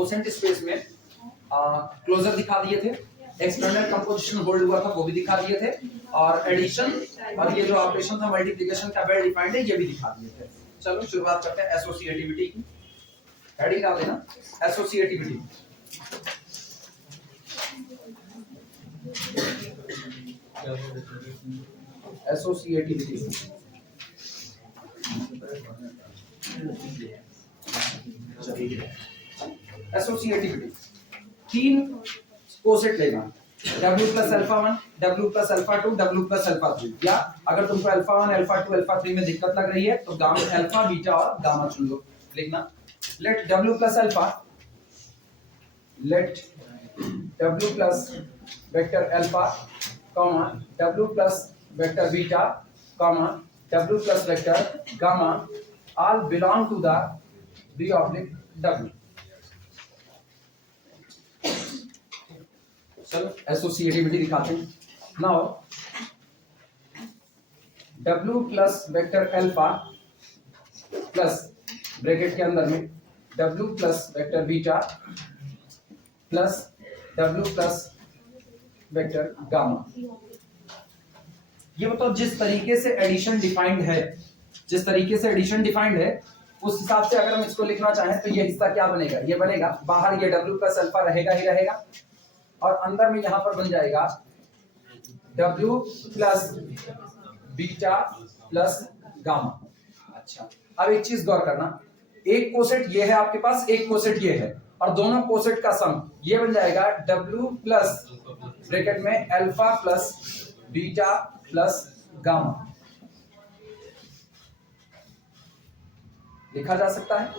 Quotient space में closure दिखा दिए थे, एक्सटर्नल कंपोजिशन होल्ड हुआ था वो भी दिखा दिए थे, और एडिशन और ये जो ऑपरेशन था मल्टीप्लिकेशन का वेल डिफाइंड है ये भी दिखा दिए थे। चलो शुरुआत करते हैं एसोसिएटिविटी की। हेडिंग डाल देना एसोसिएटिविटी। एसोसिएटिविटी एसोसिएटिविटी तीन कोसेट लेना, W plus alpha 1, W plus alpha 2, W plus alpha 3, या अगर तुमको अल्फा 1 अल्फा 2 अल्फा 3 में दिक्कत लग रही है तो गामा अल्फा बीटा और गामा चुन लो। लिखना let W plus alpha, let W plus vector alpha comma W plus vector beta comma W plus vector gamma all belong to the B oblique W। चलो एसोसिएटिविटी दिखाते हैं। Now W plus vector alpha plus bracket के अंदर में W plus vector beta plus W plus vector gamma. ये बताओ जिस तरीके से एडिशन डिफाइंड है, जिस तरीके से एडिशन डिफाइंड है उस हिसाब से अगर हम इसको लिखना चाहें तो ये हिस्सा क्या बनेगा, ये बनेगा बाहर ये W प्लस अल्फा रहेगा ही रहेगा और अंदर में यहां पर बन जाएगा W plus beta plus gamma. अच्छा अब एक चीज गौर करना, एक कोसेट ये है आपके पास, एक कोसेट ये है और दोनों कोसेट का सम ये बन जाएगा W प्लस ब्रैकेट में alpha plus beta plus gamma. लिखा जा सकता है,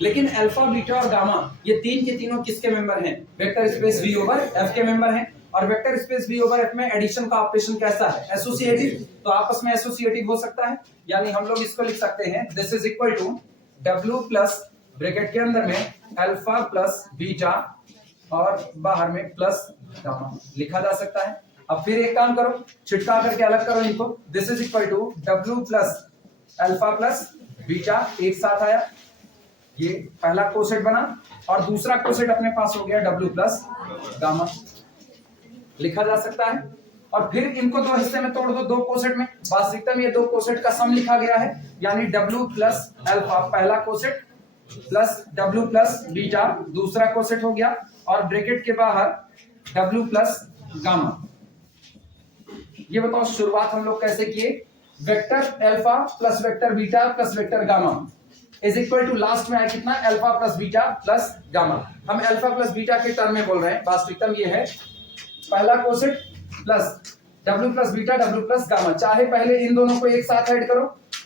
लेकिन अल्फा बीटा और गामा ये तीन के तीनों किसके मेंबर हैं, vector space V over F के मेंबर हैं। और vector space V over F में एडिशन का ऑपरेशन कैसा है, एसोसिएटिव, तो आपस में एसोसिएटिव हो सकता है। यानी हम लोग इसको लिख सकते हैं this is equal to W plus bracket के अंदर में अल्फा प्लस बीटा और बाहर में प्लस गामा। लिखा जा सकता है। अब फिर एक काम करो, छिटका करके अलग करो इनको, this is equal to W plus alpha plus beta एक साथ आया, ये पहला कोसेट बना और दूसरा कोसेट अपने पास हो गया W प्लस गामा। लिखा जा सकता है। और फिर इनको दो हिस्से में तोड़ दो, दो कोसेट में, वास्तविकता में ये दो कोसेट का सम लिखा गया है, यानी W प्लस अल्फा पहला coset plus W plus beta दूसरा कोसेट हो गया और ब्रैकेट के बाहर W प्लस गामा। ये बताओ शुरुआत हम लोग कैसे किए, vector alpha plus vector beta plus vector gamma is equal to last में आया कितना, alpha plus beta plus gamma. हम अल्फा प्लस बीटा के टर्म में बोल रहे हैं, वास्तविकता ये है पहला coset plus W plus beta W plus gamma. चाहे पहले इन दोनों को एक साथ ऐड करो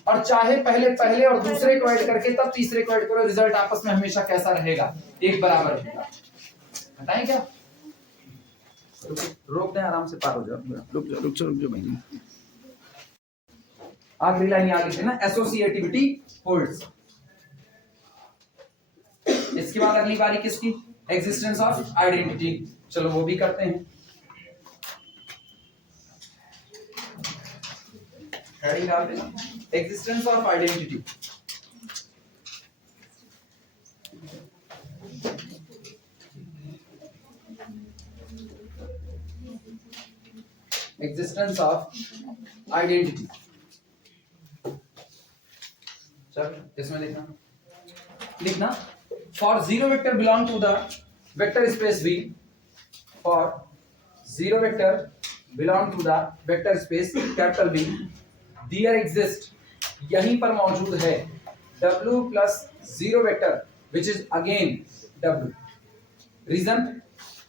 और चाहे पहले और दूसरे को ऐड करके तब तीसरे को ऐड करो, रिजल्ट आपस में हमेशा कैसा रहेगा, एक बराबर रहेगा। हटाएं क्या, रोक दें, आराम से पार हो जाओ, रुक जाओ भाई। आखिरी लाइन याद रखना, एसोसिएटिविटी होल्ड्स। इसके बाद अगली बारी किसकी, एग्जिस्टेंस ऑफ आइडेंटिटी। चलो वो भी करते हैं। हेडिंग डाल देना existence of identity. Existence of identity. चलो इसमें लिखना for zero vector belong to the vector space V, for zero vector belong to the vector space capital V, there exist यहीं पर मौजूद है W plus zero vector which is again W। Reason,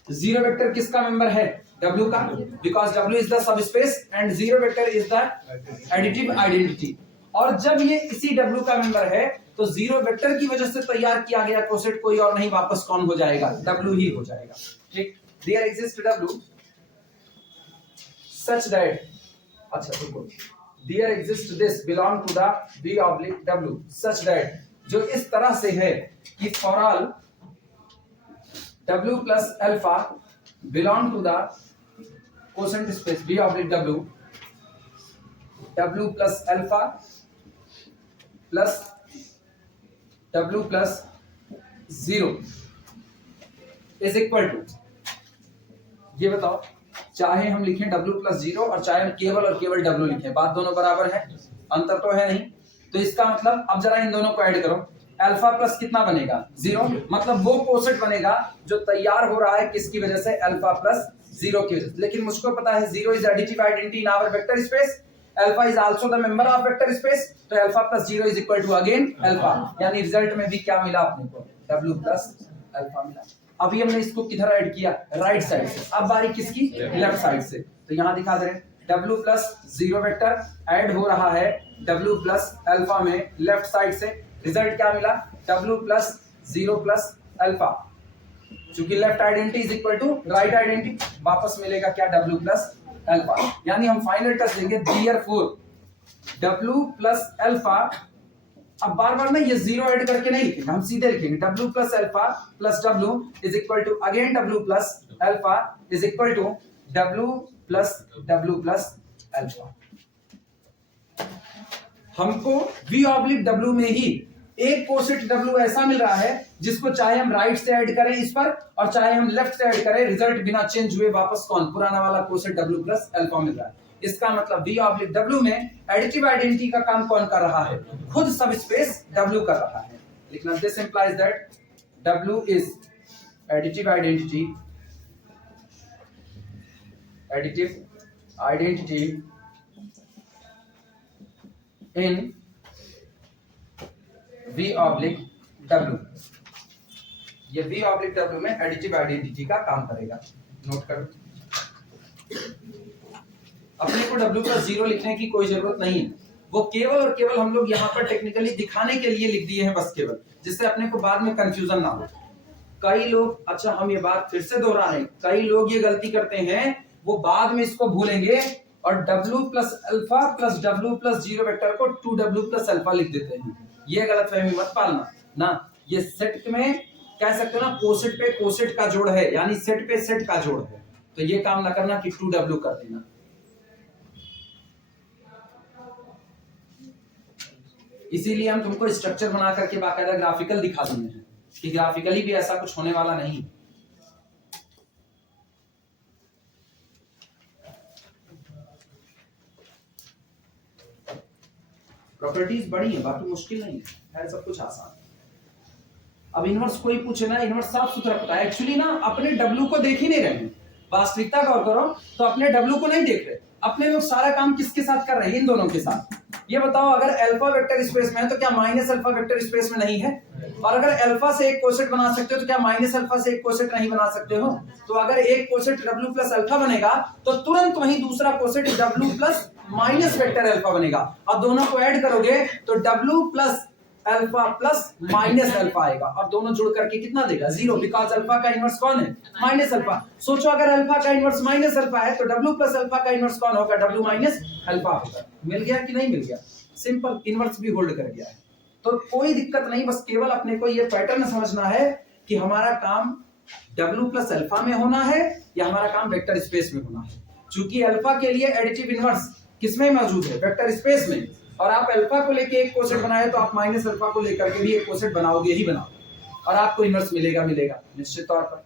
zero vector किसका member है, W का, because W is the subspace and zero vector is the additive identity. और जब ये इसी W का मेंबर है तो जीरो वेक्टर की वजह से तैयार किया गया कोसेट कोई और नहीं, वापस कौन हो जाएगा, W ही हो जाएगा। ठीक, there exist W such that, अच्छा रुको, there exist this belong to the B oblique W such that, जो इस तरह से है कि for all W plus alpha belong to the quotient space B oblique W, W plus alpha plus W plus zero is equal to, ये बताओ, चाहे हम लिखें W प्लस 0 और चाहे हम केवल और केवल W लिखें, बात दोनों बराबर है, अंतर तो है नहीं। तो इसका मतलब अब जरा इन दोनों को ऐड करो, अल्फा प्लस कितना बनेगा 0, मतलब वो कोसेट बनेगा जो तैयार हो रहा है किसकी वजह से, अल्फा प्लस 0 की वजह से। लेकिन मुझको पता है 0 is additive identity in our vector space, alpha is also the member of vector space, तो alpha plus 0 is equal to again alpha, यानी रिजल्ट में भी क्या मिला अपने को, W प्लस अल्फा मिला। अभी हमने इसको किधर ऐड किया, राइट साइड से, अब बारी किसकी, लेफ्ट साइड से। तो यहां दिखा दे रहे हैं W प्लस 0 वेक्टर ऐड हो रहा है W प्लस अल्फा में लेफ्ट साइड से, रिजल्ट क्या मिला, W प्लस 0 प्लस अल्फा, क्योंकि left identity is equal to right identity, वापस मिलेगा क्या, W प्लस अल्फा। यानी हम फाइनल टेस्ट लेंगे देयरफॉर W प्लस अल्फा, अब बार बार ना ये 0 ऐड करके नहीं लिखेंगे, हम सीधे लिखेंगे W plus alpha plus W is equal to again W plus alpha is equal to W plus alpha. हमको V ऑब्लिक W में ही एक कोसेट W ऐसा मिल रहा है जिसको चाहे हम राइट से ऐड करें इस पर और चाहे हम लेफ्ट से ऐड करें, रिजल्ट बिना चेंज हुए वापस कौन, पुराना वाला कोसेट W प्लस अल्फा मिल रहा है। इसका मतलब V ऑब्लिक W में एडिटिव आइडेंटिटी का काम कौन कर रहा है, खुद सब स्पेस W कर रहा है। लिखना, this implies that W is additive identity in V oblique W, ये V ऑब्लिक W में एडिटिव आइडेंटिटी का काम करेगा। नोट करो, अपने को W प्लस 0 लिखने की कोई जरूरत नहीं है, वो केवल और केवल हम लोग यहाँ पर टेक्निकली दिखाने के लिए लिख दिए हैं बस, केवल जिससे अपने को बाद में कंफ्यूजन ना हो। कई लोग, अच्छा हम ये बात फिर से दोहरा रहे हैं, कई लोग ये गलती करते हैं, वो बाद में इसको भूलेंगे और W plus alpha plus W plus 0 vector को 2W प्लस अल्फा लिख देते हैं। ये गलतफहमी मत पालना ना, ये सेट में कह सकते हो ना, कोसेट पे कोसेट का जोड़ है, यानी सेट पे सेट का जोड़ है, तो ये काम ना करना कि 2W कर देना। इसीलिए हम तुमको स्ट्रक्चर बना करके बाकायदा ग्राफिकल दिखा दिए हैं कि ग्राफिकली भी ऐसा कुछ होने वाला नहीं। प्रॉपर्टीज बड़ी है, बाकी मुश्किल नहीं है सब कुछ आसान। अब इनवर्स कोई पूछे ना, इनवर्स साफ सुथरा पता है। एक्चुअली ना अपने W को देख ही नहीं रहे हैं, वास्तविकता गौर करो तो अपने W को नहीं देख रहे, अपने लोग सारा काम किसके साथ कर रहे हैं, इन दोनों के साथ। ये बताओ, अगर अल्फा वेक्टर स्पेस में है तो क्या माइनस अल्फा वेक्टर स्पेस में नहीं है? और अगर अल्फा से एक कोसेट बना सकते हो तो क्या माइनस अल्फा से एक कोसेट नहीं बना सकते हो? तो अगर एक कोसेट W प्लस अल्फा बनेगा तो तुरंत वहीं दूसरा coset W plus minus vector alpha बनेगा, और दोनों को ऐड करोगे तो W plus alpha plus minus alpha आएगा, और दोनों जुड़ करके कितना देगा, 0, बिकॉज अल्फा का इनवर्स कौन है, माइनस अल्फा। सोचो अगर अल्फा का इनवर्स माइनस अल्फा है तो W प्लस अल्फा का इनवर्स कौन होगा, W माइनस अल्फा होगा। मिल गया कि नहीं मिल गया? सिंपल, इनवर्स भी होल्ड कर गया है, तो कोई दिक्कत नहीं। बस केवल अपने को ये पैटर्न समझना है कि हमारा काम W प्लस अल्फा में होना है या हमारा काम वेक्टर स्पेस में होना है। चूंकि अल्फा के लिए एडिटिव इनवर्स किसमें मौजूद है, वेक्टर स्पेस में, और आप अल्फा को लेके एक कोसेट बनाए तो आप माइनस अल्फा को लेकर के भी एक कोसेट बनाओगे ही बनाओगे, और आपको इनवर्स मिलेगा निश्चित तौर पर।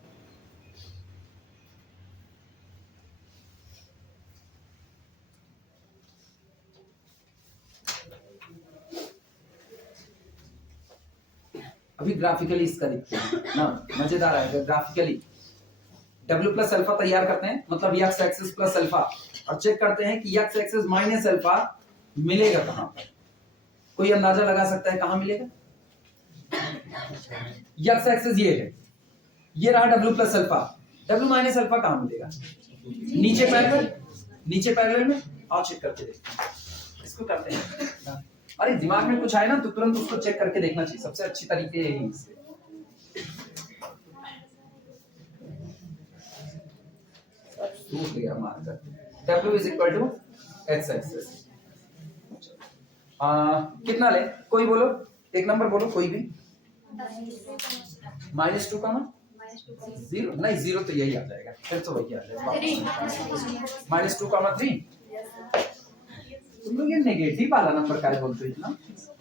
अभी ग्राफिकली इसका देखते हैं ना, मजेदार है। ग्राफिकली W प्लस अल्फा तैयार करते हैं, मतलब x एक्सिस प्लस अल्फा, और चेक करते हैं कि x एक्सिस माइनस अल्फा मिलेगा कहां पर। कोई अंदाजा लगा सकता है कहां मिलेगा? x एक्सिस ये है, ये रहा W plus alpha, W minus alpha कहां मिलेगा? नीचे पैरेलल में। आओ चेक करके देखते हैं, इसको करते हैं। अरे दिमाग में कुछ आए ना तो तुरंत उसको चेक करके देखना चाहिए, सबसे अच्छी तरीके यही इससे। टूट गया marker. W is equal to x axis. कितना ले, कोई बोलो, एक नंबर बोलो कोई भी। -2 का ना 0 नहीं, 0 तो यही आ जाएगा, फिर तो वही आ जाएगा -2 का 3। तुम लोग ये नेगेटिव वाला नंबर का बोलते हो इतना,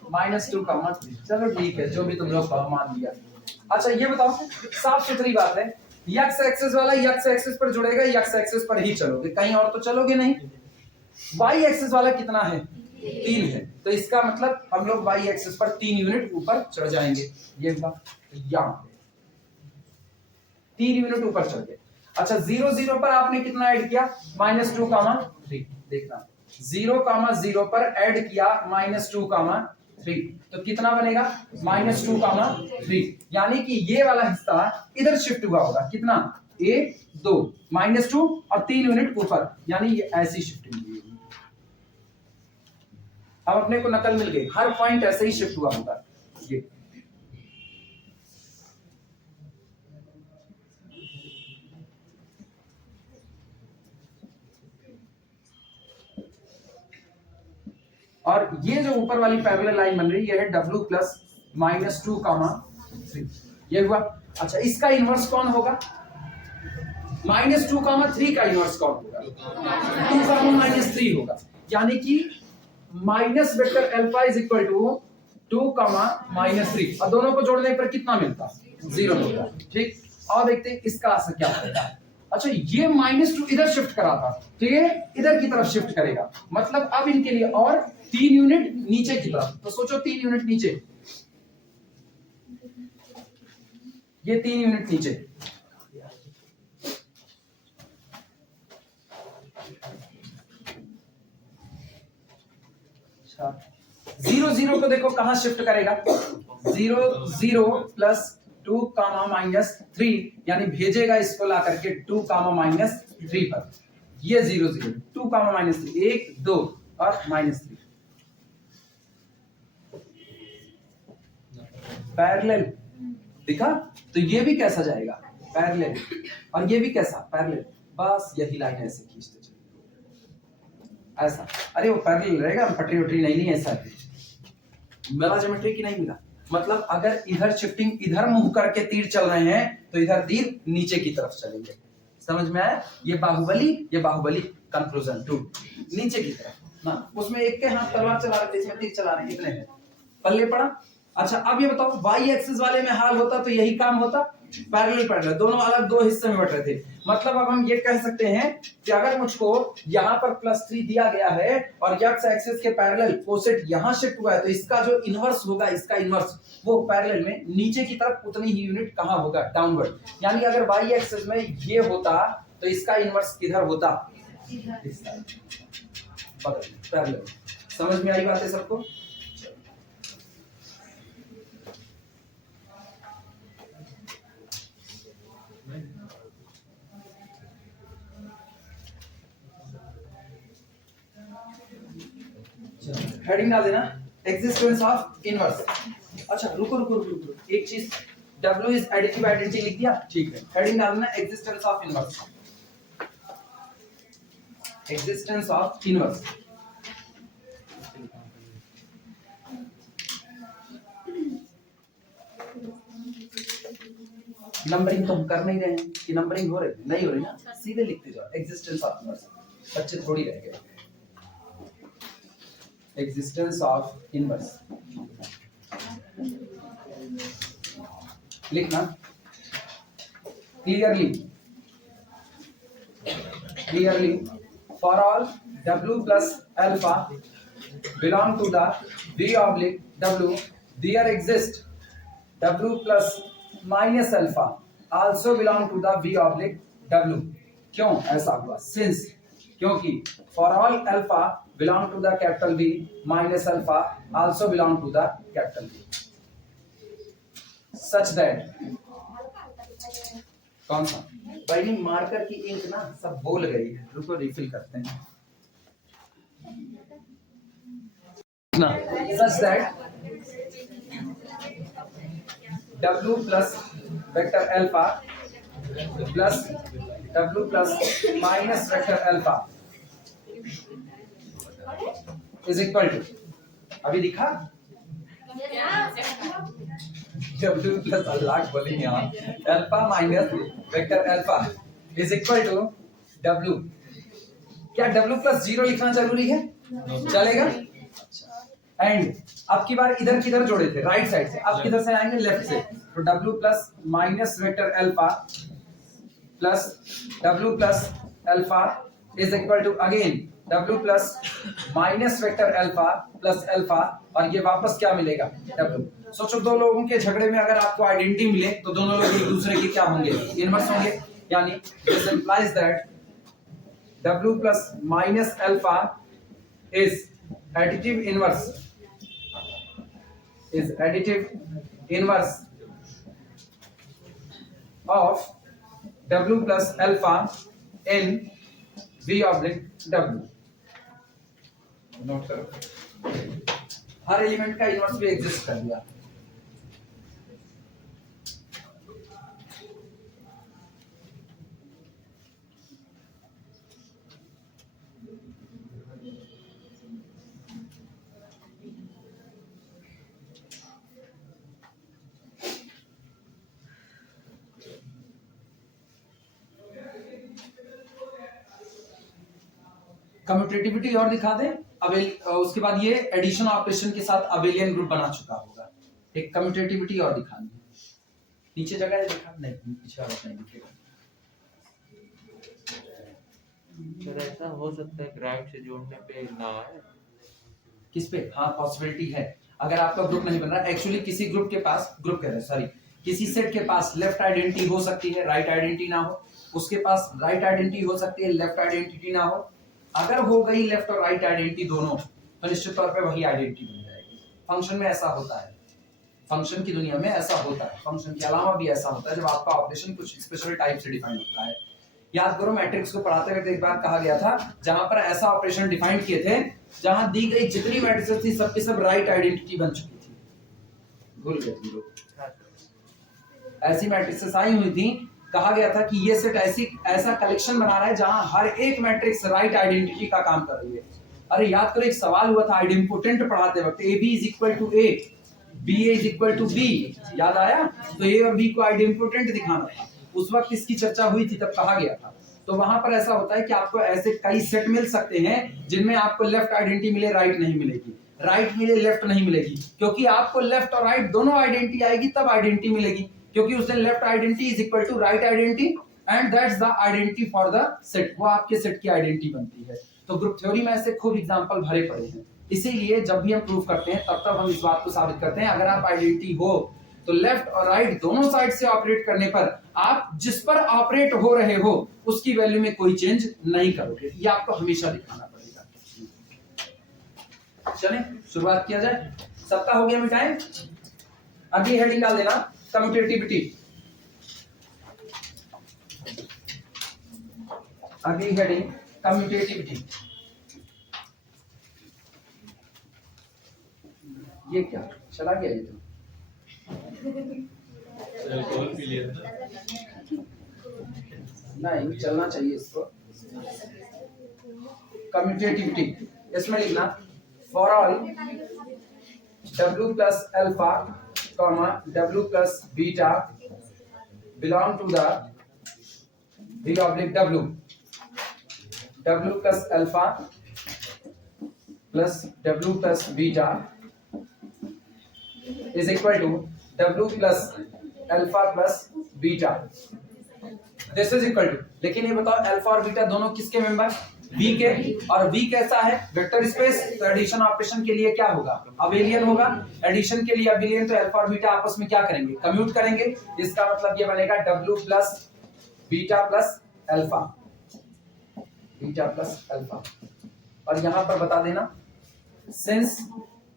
-2 का 3। चलो ठीक है, जो भी तुम लोग मान लिया। अच्छा ये बताओ, साफ सुथरी बात है, यक्स एक्सिस वाला यक्स एक्सिस पर जुड़ेगा, यक्स एक्सिस पर ही चलोगे, कहीं और तो चलोगे नहीं। वाई एक्सिस वाला कितना है? 3 है, तो इसका मतलब हम लोग वाई एक्सिस पर 3 यूनिट ऊपर चढ़ जाएंगे। ये यहाँ 3 यूनिट ऊपर चढ़ गए। अच्छा 0 0 पर आपने कितना ऐड किया? -2, 3। देखना 0, 0 पर ऐड किया -2, 3, तो कितना बनेगा? -2, 3। यानी कि ये वाला हिस्सा इधर शिफ्ट हुआ होगा। कितना? 1 2 -2 और 3 यूनिट ऊपर, यानी ये ऐसी शिफ्टिंग हुई। अब अपने को नकल मिल गई, हर पॉइंट ऐसे ही शिफ्ट हुआ होगा। ये और ये जो ऊपर वाली पैरेलल लाइन बन रही है W प्लस -2, 3, ये हुआ। अच्छा इसका इनवर्स कौन होगा? -2, 3 का इनवर्स कौन होगा? 2, -3 होगा। यानी कि minus vector alpha is equal to 2, -3, और दोनों को जोड़ने पर कितना मिलता? 0 मिलता। ठीक, और देखते हैं इसका असर क्या पड़ेगा। अच्छा ये -2 इधर शिफ्ट करा था, तो ये इधर की तरफ शिफ्ट करेगा, मतलब अब इनके लिए और 3 यूनिट नीचे की तरफ। तो सोचो 3 यूनिट नीचे, ये 3 यूनिट नीचे। अच्छा 0 0 को देखो कहां शिफ्ट करेगा? 0 0 प्लस 2, -3, यानी भेजेगा इसको ला करके 2, -3 पर। ये 0 0 2, -3, 1 2 और -3 पैरेलल दिखा। तो ये भी कैसा जाएगा? पैरेलल। और ये भी कैसा? पैरेलल। बस यही लाइन ऐसे खींचते चलो ऐसा। अरे वो पैरेलल रहेगा, पटरी वटरी नहीं ऐसा है। मिला ज्योमेट्री की नहीं मिला? मतलब अगर इधर शिफ्टिंग इधर मूव करके तीर चल रहे हैं तो इधर तीर नीचे की तरफ चलेंगे। समझ में आया? ये बाहुबली कंक्लूजन 2 नीचे की तरफ ना। उसमें एक के हाथ तलवार चला रहे थे, इसमें तीर चला रहे, कितने हैं? पल्ले पड़ा। अच्छा अब ये बताओ वाई एक्सिस वाले में हाल होता तो यही काम होता, पैरेलल दोनों अलग दो हिस्से में बट रहे थे। मतलब अब हम ये कह सकते हैं कि अगर मुझको यहाँ पर +3 दिया गया है और एक्स एक्सिस के पैरेलल कोसेट यहाँ शिफ्ट हुआ है, तो इसका जो इनवर्स होगा, इसका इनवर्स वो पैरेलल में नीचे की तरफ उतनी ही यूनिट कहाँ होगा? डाउनवर्ड। यानी अगर वाई एक्सिस में ये होता तो इसका इनवर्स किधर होता? पैरेलल। समझ में आई बात है सबको? हेडिंग डाल देना, एग्जिस्टेंस ऑफ इनवर्स। अच्छा रुको, एक चीज, W इज एडिटिव आइडेंटिटी लिख दिया, ठीक है। हेडिंग डालना existence of inverse, existence of inverse. Numbering तो हम कर नहीं रहे हैं कि नंबरिंग हो रही नहीं हो रही ना, सीधे लिखते जाओ एग्जिस्टेंस ऑफ इनवर्स, बच्चे थोड़ी रह गए। एग्जिस्टेंस ऑफ इनवर्स लिखना clearly for all W plus alpha belong to the V oblique W, there exist W plus minus alpha also belong to the V oblique W। क्यों ऐसा हुआ? Since, क्योंकि for all alpha belong to the capital V minus alpha also belong to the capital V, such that कौन सा भाई marker की ink ना सब बोल गई है, रुको रिफिल करते हैं ना। such that W plus vector alpha plus W plus minus vector alpha is equal to, अभी दिखा W plus अल्लाह बोलेंगे यहाँ, alpha minus vector alpha is equal to W। क्या W plus 0 लिखना जरूरी है? चलेगा। एंड अब की बार इधर किधर जोड़े थे? राइट साइड से। अब किधर से आएंगे? लेफ्ट से। तो W plus minus vector alpha plus W plus alpha is equal to again W plus minus vector alpha plus alpha, और ये वापस क्या मिलेगा W। सोचो दो लोगों के झगड़े में अगर आपको आइडेंटिटी मिले तो दोनों लोग एक दूसरे के क्या होंगे, इनवर्स होंगे, यानी this implies that W plus minus alpha is additive inverse of W plus alpha in V oblique W। Note करो, हर एलिमेंट का इनवर्स भी एग्जिस्ट कर दिया। कम्यूटेटिविटी और दिखा दें, उसके बाद ये एडिशन ऑपरेशन के साथ अबेलियन ग्रुप बना चुका होगा। एक कम्यूटेटिविटी और दिखा दें, नीचे जगह है दिखा नहीं, पीछे वाला नहीं दिखेगा। सर ऐसा हो सकता है ग्राइड से जोड़ने पे ना आए, किस पे? हाँ पॉसिबिलिटी है, अगर आपका ग्रुप नहीं बन रहा। एक्चुअली किसी ग्रुप के पास, ग्रुप कह रहे सॉरी, किसी सेट के पास लेफ्ट आइडेंटिटी हो सकती है, राइट आइडेंटिटी ना हो, उसके पास राइट आइडेंटिटी हो सकती है, लेफ्ट आइडेंटिटी ना हो। अगर हो गई लेफ्ट और राइट आइडेंटिटी दोनों, तो निश्चित तौर पे वही आइडेंटिटी बन जाएगी। फंक्शन में ऐसा होता है, फंक्शन की दुनिया में ऐसा होता है, फंक्शन के अलावा भी ऐसा होता है जब आपका ऑपरेशन कुछ स्पेशल टाइप से डिफाइन होता है। याद करो मैट्रिक्स को पढ़ाते हुए एक बार कहा गया था जहां पर ऐसा ऑपरेशन डिफाइन किए थे जहां दी गई जितनी मैट्रिसेस थी सबकी सब राइट आइडेंटिटी बन चुकी थी। भूल गए तुम लोग? ऐसी मैट्रिसेस आई हुई थी, कहा गया था कि ये सेट ऐसा कलेक्शन बना रहा है जहां हर एक मैट्रिक्स राइट आइडेंटिटी का काम कर रही है। अरे याद करो एक सवाल हुआ था आइडेंटिपोटेंट पढ़ाते वक्त, AB is equal to A, BA is equal to B, याद आया? तो A और B को आइडेंटिपोटेंट दिखाना था, उस वक्त इसकी चर्चा हुई थी, तब कहा गया था। तो वहां पर ऐसा होता है कि आपको ऐसे कई सेट मिल सकते हैं जिनमें आपको लेफ्ट आइडेंटिटी मिले, राइट नहीं मिलेगी, राइट मिले, लेफ्ट नहीं मिलेगी, क्योंकि आपको लेफ्ट और राइट दोनों आइडेंटिटी आएगी तब आइडेंटिटी मिलेगी, क्योंकि उस दिन left identity is equal to right identity and that's the identity for the set, वो आपके सेट की आइडेंटिटी बनती है। तो ग्रुप थ्योरी में ऐसे खूब एग्जांपल भरे पड़े हैं, इसीलिए जब भी हम प्रूव करते हैं तब हम इस बात को साबित करते हैं अगर आप आइडेंटिटी हो तो लेफ्ट और राइट दोनों साइड से ऑपरेट करने पर आप जिस पर ऑपरेट हो रहे हो उसकी वैल्यू में कोई चेंज नहीं करोगे, ये आपको हमेशा दिखाना पड़ेगा। चलें शुरुआत किया जाए। सबका हो गया मिटाएं, अगली हेडिंग डाल देना कम्यूटेटिविटी। अगली हेडिंग कम्यूटेटिविटी। ये क्या चला गया? ये तो नहीं चलना चाहिए इसको। कम्यूटेटिविटी इसमें लिखना for all W plus alpha W plus beta belong to the V oblique W, W plus alpha plus W plus beta is equal to W plus alpha plus beta, this is equal to. लेकिन ये बताओ alpha और beta दोनों किसके member? V के, और V कैसा है? वेक्टर स्पेस, तो एडिशन ऑपरेशन के लिए क्या होगा? अबेलियन होगा। एडिशन के लिए अबेलियन, तो अल्फा और बीटा आपस में क्या करेंगे? कम्यूट करेंगे। इसका मतलब ये बनेगा W plus beta plus alpha, beta plus alpha. और यहां पर बता देना since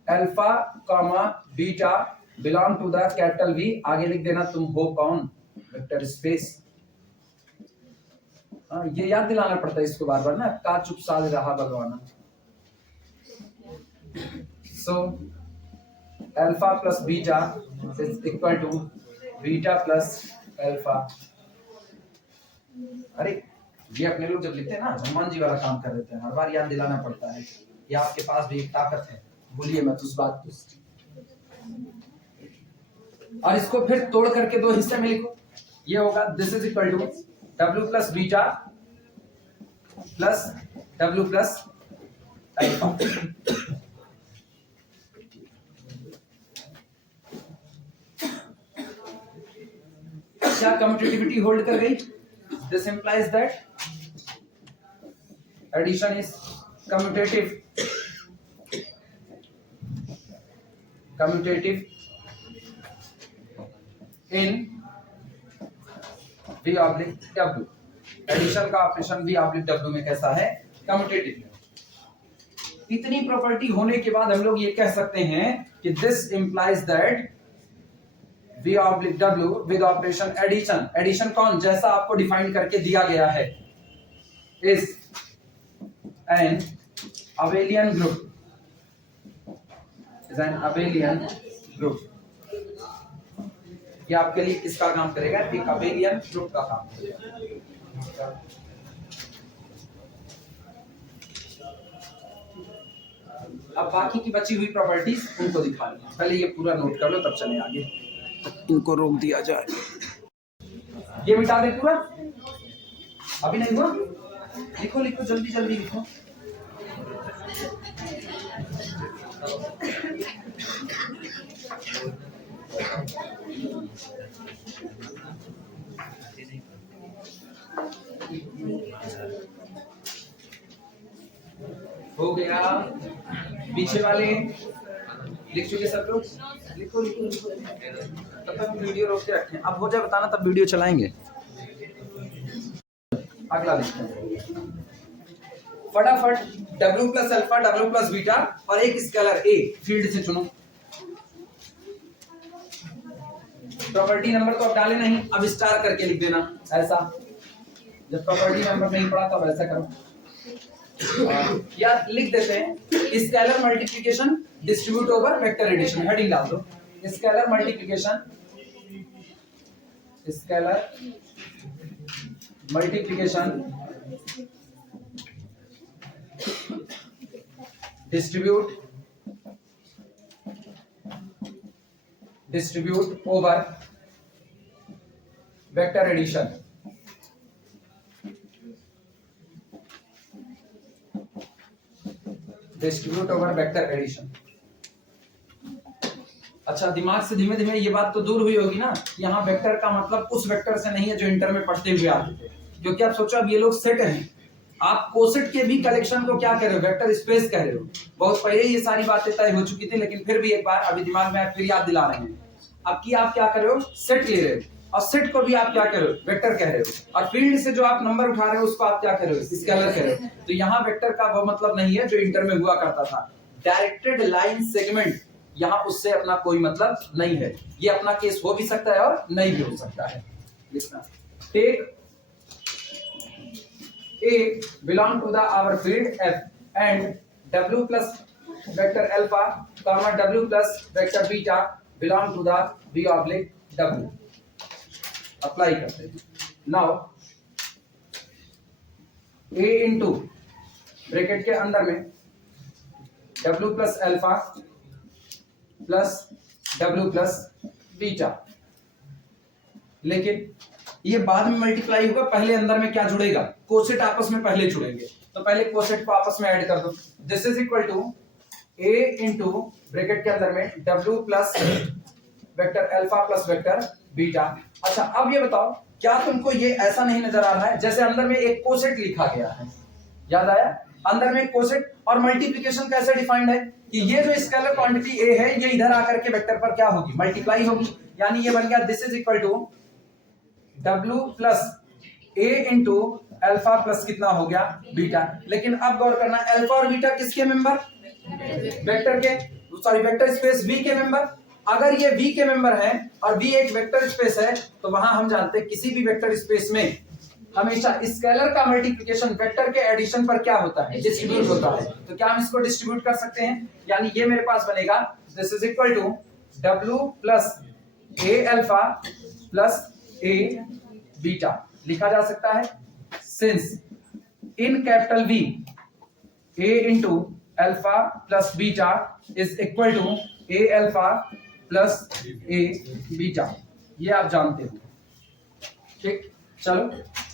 alpha comma beta belong to the capital V, आगे लिख देना तुम हो कौन? Vector space. ये याद दिलाना पड़ता है इसको बार बार ना, का चुप साध रहा भगवाना। So alpha plus beta is equal to beta plus alpha. अरे ये अपने लोग जब लिखते हैं ना हनुमान जी वाला काम कर देते हैं, हर बार याद दिलाना पड़ता है। ये आपके पास भी एक ताकत है, भूलिए मत उस बात को। और इसको फिर तोड़ करके दो हिस्से में लिखो, ये होगा this is equal to W plus beta plus W plus alpha. क्या कम्यूटेटिविटी होल्ड कर गई? This implies that addition is commutative in V oblique W। Addition का ऑपरेशन V ऑब्लिक W में कैसा है? कम्यूटेटिव है। इतनी प्रॉपर्टी होने के बाद हम लोग ये कह सकते हैं कि this implies that V oblique W with operation addition, addition कौन, जैसा आपको डिफाइन करके दिया गया है, is an abelian group, is an abelian group. ये आपके लिए किसका काम करेगा? एक अबेलियन ग्रुप का काम करेगा। अब बाकी की बची हुई प्रॉपर्टीज उनको दिखा लो, पहले ये पूरा नोट कर लो तब चले आगे, इनको रोक दिया जाए। ये मिटा दे पूरा, अभी नहीं हुआ, लिखो लिखो जल्दी जल्दी लिखो। हो गया, पीछे वाले लिख चुके सब लोग? लिखो लिखो लिखो, तब तक वीडियो रोक के रखें। अब हो जाए बताना, तब वीडियो चलाएंगे। अगला लिखते हैं फटाफट, W plus alpha, W plus beta और एक स्केलर A फील्ड से चुनो। प्रॉपर्टी नंबर तो अब डाले नहीं, अब स्टार करके लिख देना ऐसा। जब प्रॉपर्टी नंबर नहीं पड़ा तो अब ऐसा करो, या लिख देते हैं scalar multiplication distribute over vector addition, heading डाल दो। Scalar multiplication, scalar multiplication distribute over vector addition. Distribute over vector addition. अच्छा, दिमाग से धीमे धीमे ये बात तो दूर हुई होगी ना, यहाँ वेक्टर का मतलब उस वेक्टर से नहीं है जो इंटर में पढ़ते हुए आते थे, क्योंकि आप सोचो अब ये लोग सेट हैं, आप कोसेट के भी कलेक्शन को क्या कह रहे हो? वेक्टर स्पेस कह रहे हो। बहुत पहले ये सारी बातें तय हो चुकी थी, लेकिन फिर भी एक बार अभी दिमाग में फिर याद दिला रहे हैं। अब की आप क्या कर रहे हो? सेट ले रहे हो, और सेट को भी आप क्या कर रहे हो? वेक्टर कह रहे हो। और फील्ड से जो आप नंबर उठा रहे हो उसको आप क्या कह रहे हो? स्केलर कह रहे हो। तो यहाँ वेक्टर का वो मतलब नहीं है जो इंटर में हुआ करता था, डायरेक्टेड लाइन सेगमेंट, यहाँ उससे अपना कोई मतलब नहीं है। ये अपना केस हो भी सकता है और नहीं भी हो सकता है। Take A belong to the our field F and W plus vector alpha comma W plus vector beta belong to the V oblique W। Apply करते हैं। Now A into ब्रैकेट के अंदर में W plus alpha plus W plus beta, लेकिन ये बाद में multiply होगा, पहले अंदर में क्या जुड़ेगा? कोसेट आपस में पहले जुड़ेंगे, तो पहले कोसेट को आपस में ऐड कर दो। This is equal to A into bracket के अंदर में W plus vector alpha plus vector beta. अच्छा, अब ये बताओ, क्या तुमको ये ऐसा नहीं नजर आ रहा है जैसे अंदर में एक कोसेट लिखा गया है? याद आया? अंदर में एक कोसेट, और मल्टीप्लिकेशन कैसे डिफाइंड है कि ये जो स्केलर क्वांटिटी A है ये इधर आकर के वेक्टर पर क्या होगी? मल्टीप्लाई होगी। यानी ये बन गया this is equal to W plus A into alpha plus कितना हो गया? बीटा। लेकिन अब गौर करना, अल्फा और बीटा किसके मेंबर? वेक्टर के, सॉरी वेक्टर स्पेस V के मेंबर। अगर ये V के मेंबर है और V एक वेक्टर स्पेस है, तो वहां हम जानते हैं किसी भी वेक्टर स्पेस में हमेशा स्केलर का मल्टीप्लिकेशन वेक्टर के एडिशन पर क्या होता है? डिस्ट्रीब्यूट होता है। तो क्या हम इसको डिस्ट्रीब्यूट कर सकते हैं? यानी ये मेरे पास बनेगा this is equal to W plus A alpha plus A beta, लिखा जा सकता है since in capital V A into alpha plus beta is equal to A alpha plus A beta. ये आप जानते हो, ठीक। चलो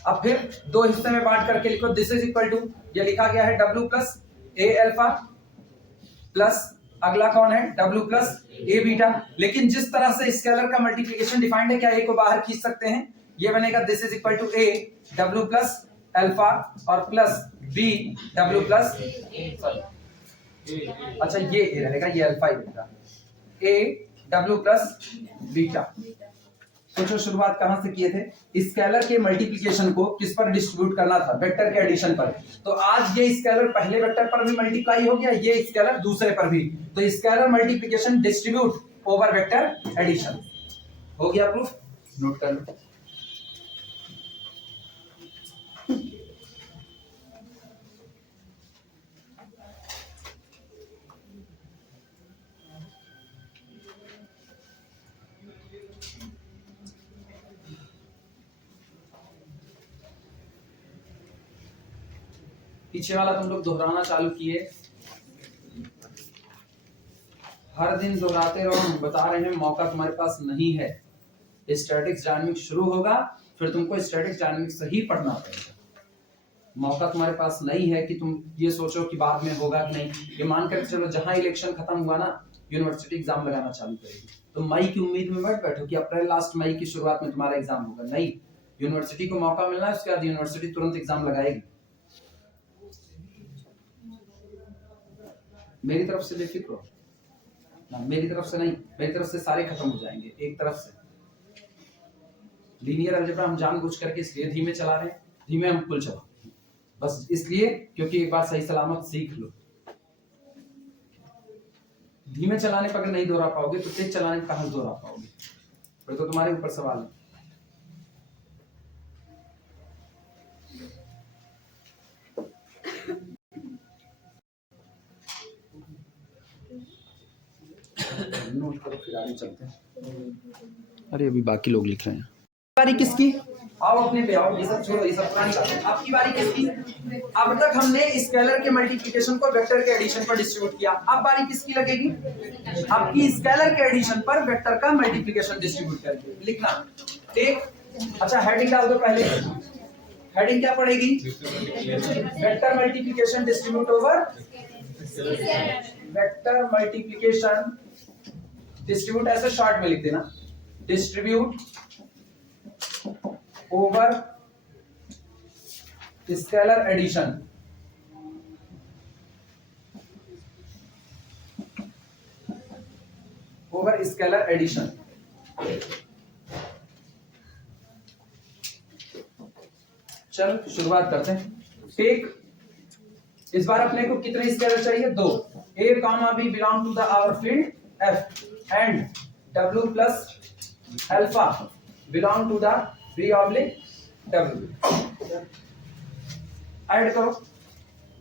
अब फिर दो हिस्से में बांट करके लिखो। दिस इज इक्वल टू, ये लिखा गया है W plus A alpha plus अगला कौन है? W plus A beta. लेकिन जिस तरह से स्केलर का मल्टीप्लिकेशन डिफाइंड है, क्या A को बाहर खींच सकते हैं? ये बनेगा this is equal to A W plus alpha और प्लस बी डब्ल्यू प्लस, अच्छा ये ए रहेगा, ये अल्फा ही रहेगा, ए डब्ल्यू प्लस बीटा। सोचो शुरुआत कहां से किए थे, स्केलर के मल्टीप्लिकेशन को किस पर डिस्ट्रीब्यूट करना था, वेक्टर के एडिशन पर। तो आज ये स्केलर पहले वेक्टर पर भी मल्टीप्लाई हो गया, ये स्केलर दूसरे पर भी, तो scalar multiplication distribute over vector addition हो गया प्रूफ, नोट कर लो। पीछे वाला तुम लोग दोहराना चालू किए, हर दिन दोहराते रहो, हम बता रहे हैं मौका तुम्हारे पास नहीं है। स्टैटिक्स डायनामिक्स शुरू होगा, फिर तुमको स्टैटिक्स डायनामिक्स से ही पढ़ना पड़ेगा। मौका तुम्हारे पास नहीं है कि तुम ये सोचो कि बाद में होगा कि नहीं। ये मान कर चलो जहां इलेक्शन खत्म हुआ ना, यूनिवर्सिटी एग्जाम लगाना चालू करेगी, तो मई की उम्मीद में मत बैठो कि अप्रैल लास्ट मई की शुरुआत में तुम्हारा एग्जाम होगा, नहीं। यूनिवर्सिटी को मौका मिलना है, उसके बाद यूनिवर्सिटी तुरंत एग्जाम लगाएगी। मेरी तरफ से बेफिक्र हो ना, मेरी तरफ से नहीं, मेरी तरफ से सारे खत्म हो जाएंगे एक तरफ से। लीनियर अलजेब्रा हम जानबूझ करके इसलिए धीमे चला रहे हैं, धीमे हम कुल चलाओ बस इसलिए क्योंकि एक बार सही सलामत सीख लो। धीमे चलाने पर अगर नहीं दोहरा पाओगे तो तेज चलाने पर कहां दोहरा पाओगे, फिर तो तुम्हारे ऊपर सवाल है। नोट करो फिर आगे चलते हैं। अरे अभी बाकी लोग लिख रहे हैं। बारी किसकी, आओ अपने पे आओ, ये सब छोड़ो, ये सब पुरानी बात है। आपकी बारी किसकी, अब तक हमने स्केलर के मल्टीप्लिकेशन को वेक्टर के एडिशन पर डिस्ट्रीब्यूट किया, अब बारी किसकी लगेगी, आपकी स्केलर के एडिशन पर वेक्टर का मल्टीप्लिकेशन डिस्ट्रीब्यूट करके लिखना। ठीक, अच्छा हेडिंग डाल दो पहले, हेडिंग क्या पड़ेगी, vector multiplication distribute over, vector multiplication distribute ऐसे शॉर्ट में लिख देना, distribute over scalar addition. Over scalar addition. चल शुरुआत करते हैं। टेक, इस बार अपने को कितने स्केलर चाहिए, दो, A comma B belong to the our field F and W plus alpha belong to the B oblique W. Add करो,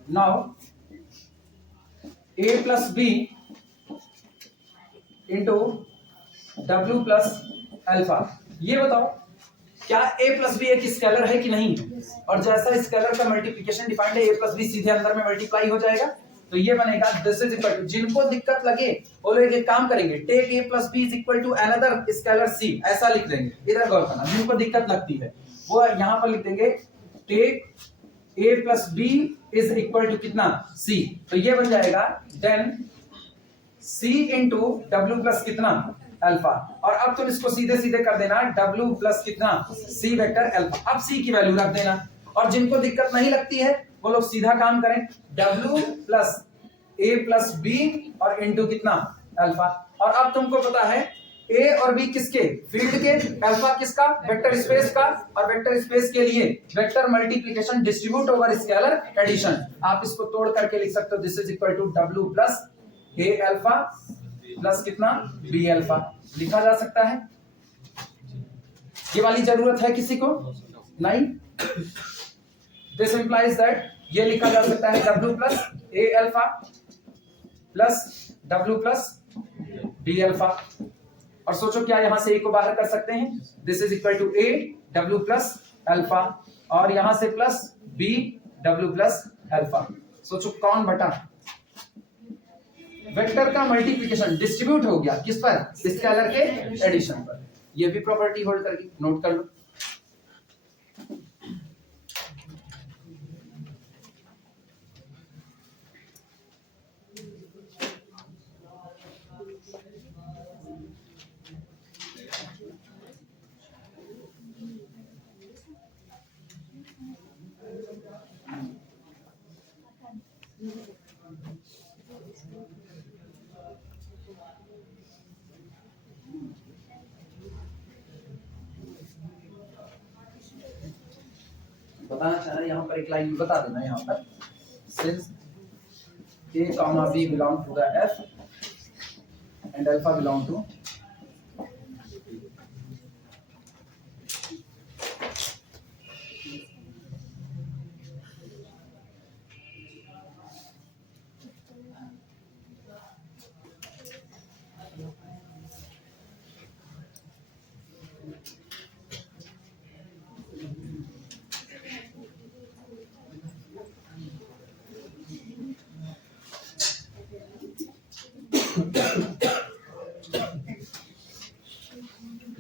now A plus B into W plus alpha. ये बताओ क्या ए प्लस बी एक scalar है कि नहीं, और जैसा स्केलर का मल्टीप्लिकेशन डिफाइंड है, ए प्लस बी सीधे अंदर में मल्टीप्लाई हो जाएगा, तो ये बनेगा दिस इज इक्वल टू, जिनको दिक्कत लगे वो लोग एक काम करेंगे, take A plus B is equal to another scalar C, ऐसा लिख देंगे। इधर गौर करना, जिनको दिक्कत लगती है वो यहां पर लिख देंगे take A plus B is equal to कितना, सी, तो ये बन जाएगा then C into W plus कितना, अल्फा। और अब तुम इसको सीधे सीधे कर देना डब्ल्यू प्लस कितना, सी वेक्टर अल्फा। अब सी की वैल्यू रख देना, और जिनको दिक्कत नहीं लगती है वो लोग सीधा काम करें, डब्ल्यू प्लस ए प्लस बी और इंटू कितना, अल्फा। और अब तुमको पता है ए और बी किसके, फील्ड के, अल्फा किसका, वेक्टर स्पेस का, और वेक्टर स्पेस के लिए vector multiplication distribute over scalar addition. आप इसको तोड़ करके लिख सकते हो, this is equal to W plus A alpha plus कितना, बी अल्फा, लिखा जा सकता है। ये वाली जरूरत है किसी को, नहीं। दिस इंप्लाइज दैट ये लिखा जा सकता है W plus A alpha plus W plus B alpha. और सोचो क्या यहां से ए को बाहर कर सकते हैं, this is equal to A W plus alpha, और यहां से plus B W plus alpha. सोचो कौन बटा, वेक्टर का मल्टीप्लिकेशन डिस्ट्रीब्यूट हो गया किस पर, स्केलर के एडिशन पर। ये भी प्रॉपर्टी होल्ड करके नोट कर लो। बताना चाह रहा है यहाँ पर एक लाइन बता देना यहाँ पर, since A comma B belong to the F and alpha belong to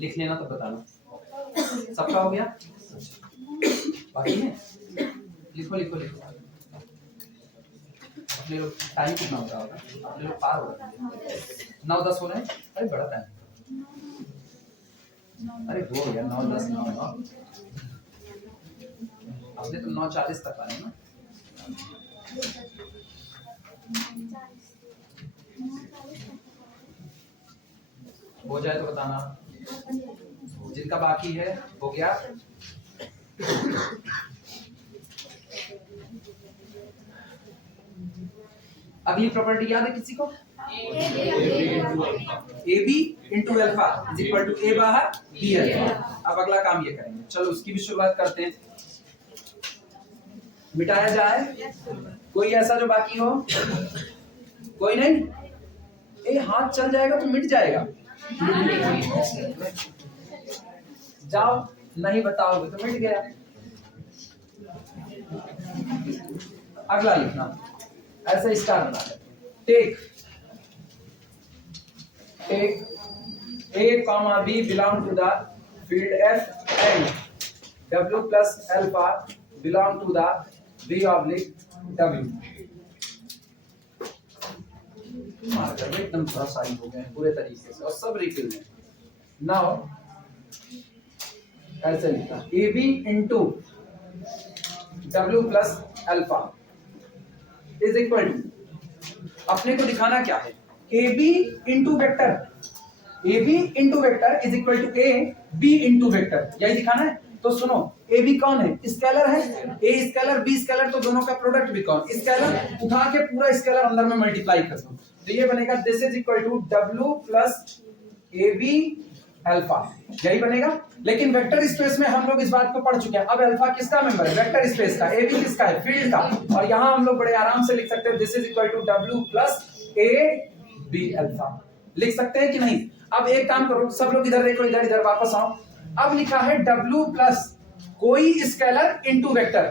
लिख लेना तो बताना। सबका हो गया? बाकी है? लिखो लिखो लिखो। अपने लोग टाइम कितना हो रहा होगा? अपने लोग पार हो रहे हैं 9-10 हो रहे हैं। अरे बड़ा टाइम, अरे हो गया 9-10 9-9। अपने तो 9:40 तक आए ना। हो जाए तो बताना, जिनका बाकी है हो गया। अगली प्रॉपर्टी याद है किसी को? A B into alpha is equal to A बाहर बी अल्फा। अब अगला काम ये करेंगे, चलो उसकी भी शुरुआत करते हैं। मिटाया जाए, कोई ऐसा जो बाकी हो? कोई नहीं? ए हाथ चल जाएगा तो मिट जाएगा। जाओ, नहीं बताओगे तो मिट गया। अगला लिखना, ऐसे स्टार बना है। Take A comma B belong to the field F and W plus alpha belong to the B oblique W। Marker एकदम थोड़ा साइन हो गए पूरे तरीके से और सब रिफिल में। नाउ ऐसे लिखा AB into W plus alpha is equal to, अपने को दिखाना क्या है? AB into vector, AB into vector is equal to AB into vector, यही दिखाना है। तो सुनो, AB कौन है? स्केलर है। A स्केलर B स्केलर, तो दोनों का प्रोडक्ट भी कौन? स्केलर। उठा के पूरा स्केलर अंदर में मल्टीप्लाई कर दो, तो ये बनेगा this is equal to W plus AB alpha, यही बनेगा। लेकिन वेक्टर स्पेस में हम लोग इस बात को पढ़ चुके हैं। अब अल्फा किसका मेंबर है? वेक्टर स्पेस का। AB किसका है? फील्ड का। और यहां हम लोग बड़े आराम से लिख सकते हैं this is equal to W plus AB alpha, लिख सकते हैं कि नहीं? अब एक काम करो, सब लोग इधर देखो, इधर इधर वापस आओ। अब लिखा है W प्लस कोई स्केलर इंटू वेक्टर,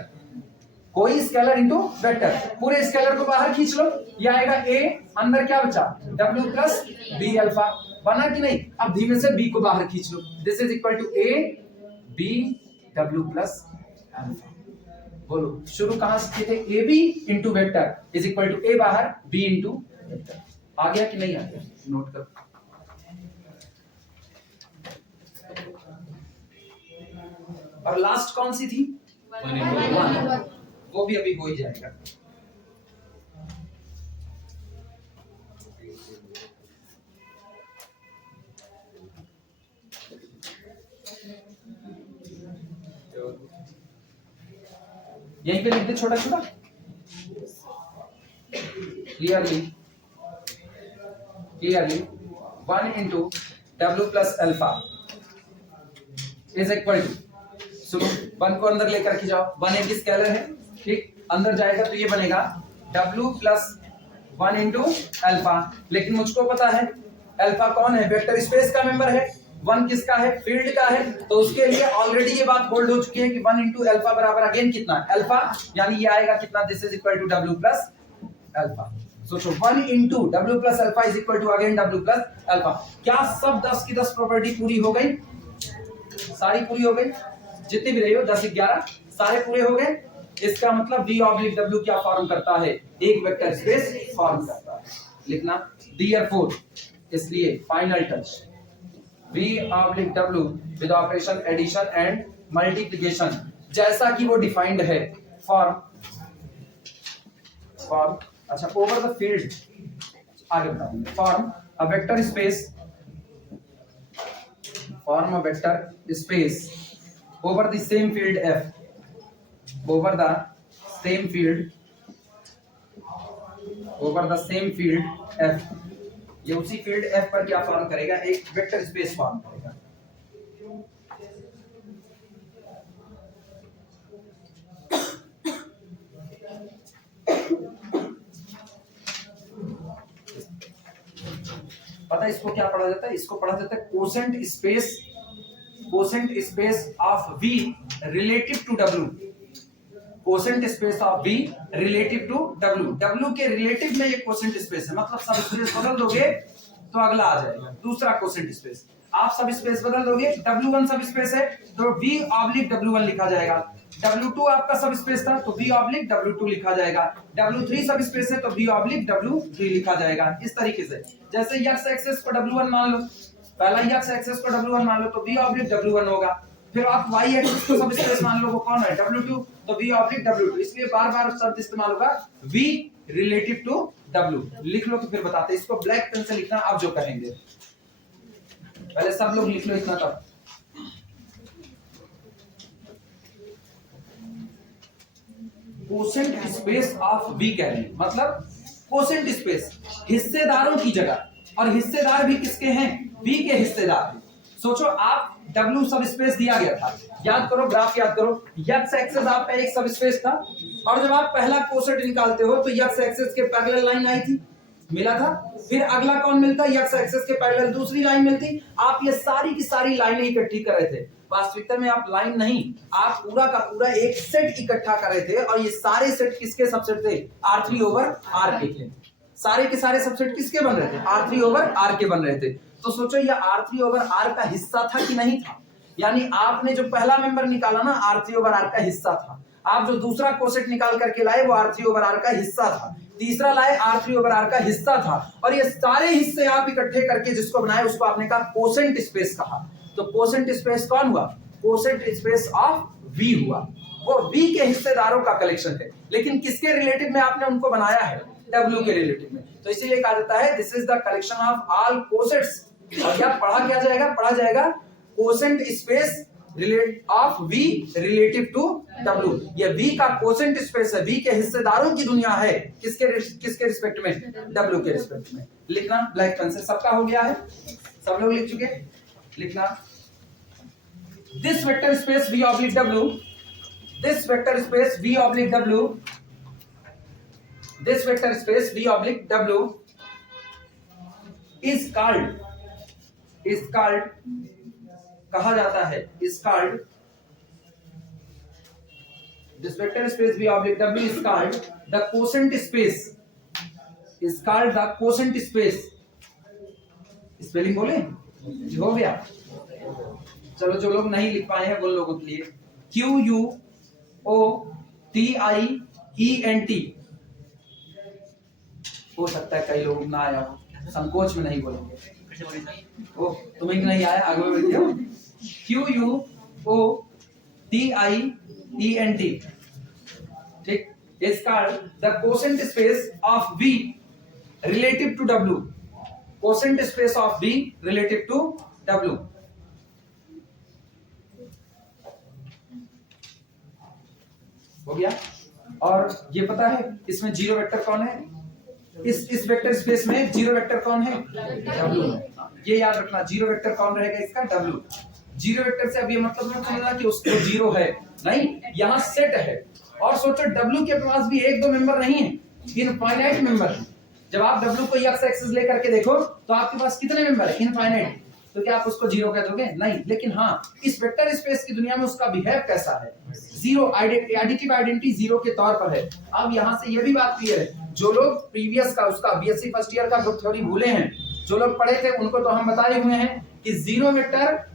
कोई स्केलर इंटू वेक्टर, पूरे स्केलर को बाहर खींच लो, ये आएगा A, अंदर क्या बचा? W प्लस B अल्फा, बना कि नहीं? अब धीमे से B को बाहर खींच लो, this is equal to A B W plus alpha. बोलो, शुरू कहां से किए थे? AB into vector is equal to A बाहर B इंटू वेक्टर। आ गया कि नहीं आ गया? नोट करो। और लास्ट कौन सी थी? 1, वो भी अभी हो ही जाएगा। यहीं पे लिख दे छोटा छोटा, clearly 1 into W plus alpha is equal to, सुनो 1 को अंदर लेकर के जाओ, 1 एक स्केलर है, ठीक, अंदर जाएगा तो ये बनेगा W प्लस 1 इंटू अल्फा। लेकिन मुझको पता है अल्फा कौन है? वेक्टर स्पेस का मेंबर है। 1 किसका है? फील्ड का है। तो उसके लिए ऑलरेडी ये बात होल्ड हो चुकी है कि 1 इंटू अल्फा बराबर अगेन कितना? अल्फा, यानी ये आएगा कितना? This is equal to W plus alpha. सोचो 1 into W plus alpha is equal to again W plus alpha. क्या सब 10 की 10 प्रॉपर्टी पूरी हो गई? सारी पूरी हो गई, जितनी भी रही हो 10-11 सारे पूरे हो गए। इसका मतलब V ऑब्लिक W क्या फॉर्म करता है? एक वेक्टर स्पेस फॉर्म करता है। लिखना therefore, इसलिए final touch V oblique W with operation addition and multiplication, जैसा कि वो डिफाइंड है, फॉर्म अच्छा ओवर द फील्ड, आगे बताऊंगा, form a vector space over the same field F over the same field F, ये उसी फील्ड F पर क्या फॉर्म करेगा, एक वेक्टर स्पेस फॉर्म करेगा। पता है इसको क्या पढ़ा जाता है, इसको पढ़ा जाता है quotient space of V relative to W, quotient space of V relative to W, W के रिलेटिव में ये कोसेंट स्पेस है, मतलब सब स्पेस बदल दोगे तो अगला आ जाएगा दूसरा कोसेंट स्पेस, आप सब स्पेस बदल दोगे, W1 सब स्पेस है तो V/W1 लिखा जाएगा, W2 आपका सब स्पेस था तो V/W2 लिखा जाएगा, W3 सब स्पेस है तो V/W3 लिखा जाएगा। इस तरीके से जैसे x एक्सिस को W1 मान लो, पहला x एक्सिस को W1 मान लो तो V/W1 होगा, फिर आप y एक्सिस को सब स्पेस मान लो, वो कौन है W2 तो V/W2, इसलिए बार-बार शब्द इस्तेमाल होगा V रिलेटिव टू W। लिख लो तो फिर बताते, इसको ब्लैक पेन से लिखना आप जो कहेंगे, पहले सब लोग लिख लो इतना तक। कोसेंट स्पेस ऑफ V कह रहे हैं, मतलब कोसेंट स्पेस हिस्सेदारों की जगह, और हिस्सेदार भी किसके हैं, V के हिस्सेदार हैं। सोचो आप W सब स्पेस दिया गया था, याद करो ग्राफ याद करो, x एक्सिस आपका एक सब स्पेस था, और जब आप पहला कोसेंट निकालते हो तो x एक्सिस के पैरेलल लाइन आई थी, मिला था, फिर अगला कौन मिलता, x एक्सिस के पैरेलल दूसरी लाइन मिलती, आप ये सारी की सारी लाइनें इकट्ठी कर रहे थे। वास्तविकता में आप लाइन नहीं, आप पूरा का पूरा एक सेट इकट्ठा कर रहे थे, और ये सारे सेट किसके सबसेट थे, R3/R के थे। सारे के सारे सबसेट किसके बन रहे थे, R3/R के बन रहे थे। तो सोचो ये R3/R का हिस्सा था कि नहीं था, यानी आपने जो पहला मेंबर निकाला ना R3/R का हिस्सा था, आप जो दूसरा कोसेट निकाल करके लाए वो R3/R का हिस्सा था, तीसरा लाए R3/R का हिस्सा था, और ये सारे हिस्से आप इकट्ठे करके जिसको बनाए उसको आपने कहा कोसेंट स्पेस कहा। तो कोसेंट स्पेस कौन हुआ, कोसेंट स्पेस ऑफ V हुआ, वो V के हिस्सेदारों का कलेक्शन है, लेकिन किसके रिलेटिव में आपने उनको बनाया है, W के रिलेटिव में। तो इसीलिए कहा जाता है this is the collection of all cosets, और क्या पढ़ा जाएगा quotient space of V relative to W। ये V का कोसेंट स्पेस है, V के हिस्सेदारों की दुनिया है, किसके रिस्पेक्ट में, W के रिस्पेक्ट में। लिखना ब्लैक पेन से, सबका हो गया है, सब लोग लिख चुके, लिखना this vector space V/W, this vector space V/W, this vector space V/W is called कहा जाता है, is called, this vector space V/W is called the quotient space, is called the quotient space। Spelling बोले हो गया, चलो जो लोग नहीं लिख पाए हैं वो लोगों के लिए QUOTIENT, हो सकता है कई लोग ना आया हो, संकोच में नहीं बोलेंगे, ओ तुम्हें नहीं आया आगे बढ़ जाओ, QUOTIENT, ठीक, is called the quotient space of V relative to W, quotient space of V relative to W। हो गया, और ये पता है इसमें जीरो वेक्टर कौन है, इस वेक्टर स्पेस में जीरो वेक्टर कौन है, W। ये याद रखना, जीरो वेक्टर कौन रहेगा इसका, W। जीरो वेक्टर से अब ये मतलब मत समझना कि उसको जीरो है, नहीं, यहाँ सेट है। और सोचो W के पास भी एक दो मेंबर नहीं है, इनफाइनाइट मेंबर है। जब आप W को x एक्सिस लेकर के देखो तो आपके पास कितने मेंबर है, इनफाइनाइट, तो क्या आप उसको जीरो कह दोगे, नहीं। लेकिन हाँ, इस वेक्टर स्पेस की दुनिया में उसका बिहेव कैसा है, जीरो, एडिटिव आइडेंटिटी जीरो के तौर पर है। अब यहाँ से ये भी बात क्लियर है, जो लोग प्रीवियस का उसका बीएससी फर्स्ट ईयर का ग्रुप थ्योरी भूले हैं, जो लोग पढ़े थे उनको तो हम बताए हुए हैं कि जीरो वेक्टर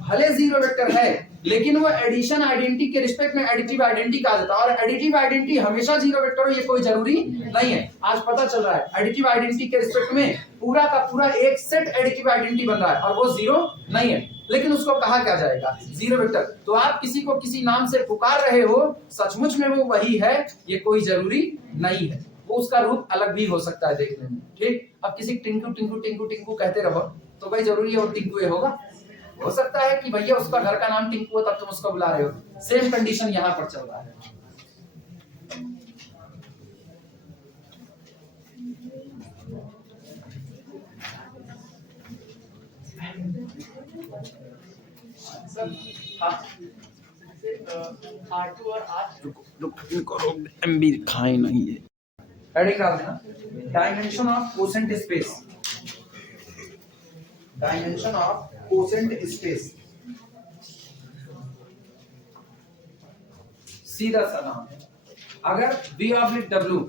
भले जीरो वेक्टर है, लेकिन वो एडिशन आइडेंटिटी के रिस्पेक्ट में एडिटिव आइडेंटिटी कहा जाता है, और एडिटिव आइडेंटिटी हमेशा जीरो वेक्टर हो ये कोई जरूरी नहीं है। आज पता चल रहा है एडिटिव आइडेंटिटी के रिस्पेक्ट में पूरा का पूरा एक सेट एडिटिव आइडेंटिटी बन रहा है, और वो जीरो नहीं है, लेकिन उसको कहा क्या जाएगा, जीरो वेक्टर। तो आप किसी को किसी नाम से पुकार रहे हो, सचमुच में वो वही है ये कोई जरूरी नहीं है, वो उसका रूप अलग भी हो सकता है देखने में, ठीक। अब किसी टिंकू टिंकू टिंकू टिंकू कहते रहो तो भाई जरूरी है वो टिंकू ये होगा, हो सकता है कि भैया उसका घर का नाम टिंकू है तब तुम उसको बुला रहे हो, सेम कंडीशन यहाँ पर चल रहा है। हाँ R2 और R3 इनको एमबी खाए नहीं है हेडिंग डाल देना dimension of quotient space dimension of quotient space सीधा सा नाम है अगर V ऑब्लिक W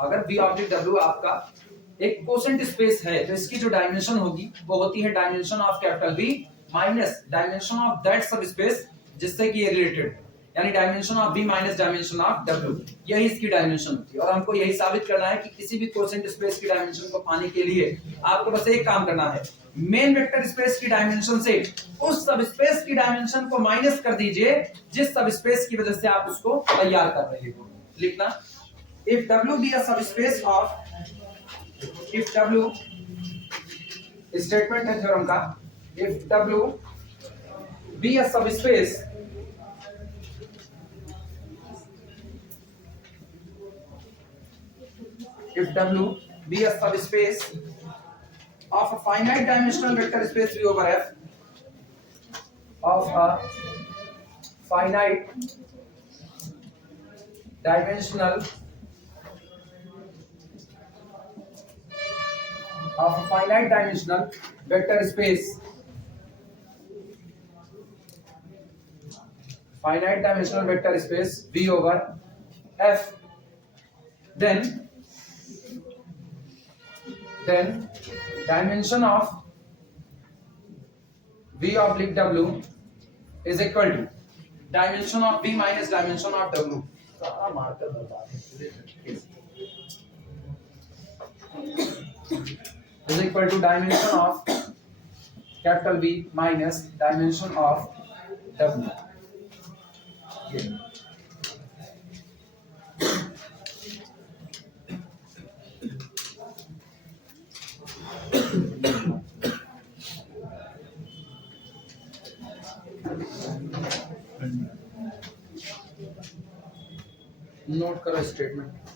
अगर V ऑब्लिक W आपका एक कोसेंट स्पेस है तो इसकी जो डायमेंशन होगी वो होती है dimension of capital V minus dimension of that सब स्पेस जिससे कि ये रिलेटेड यानी dimension of V minus dimension of W यही इसकी डायमेंशन होती है और हमको यही साबित करना है कि किसी भी कोसेंट स्पेस की डायमेंशन को पाने के लिए आपको बस एक काम करना है मेन वेक्टर स्पेस की डायमेंशन से उस सब स्पेस की डायमेंशन को माइनस कर दीजिए जिस सब स्पेस की वजह से आप उसको तैयार कर रहे हो लिखना if W be a subspace of if W statement है थ्योरम का if W be a subspace if W be a subspace of a finite dimensional vector space V over F of a finite dimensional vector space finite dimensional vector space V over F then dimension of V oblique W is equal to dimension of V minus dimension of W सारा marker बता is equal to dimension of capital V minus dimension of W note करो statement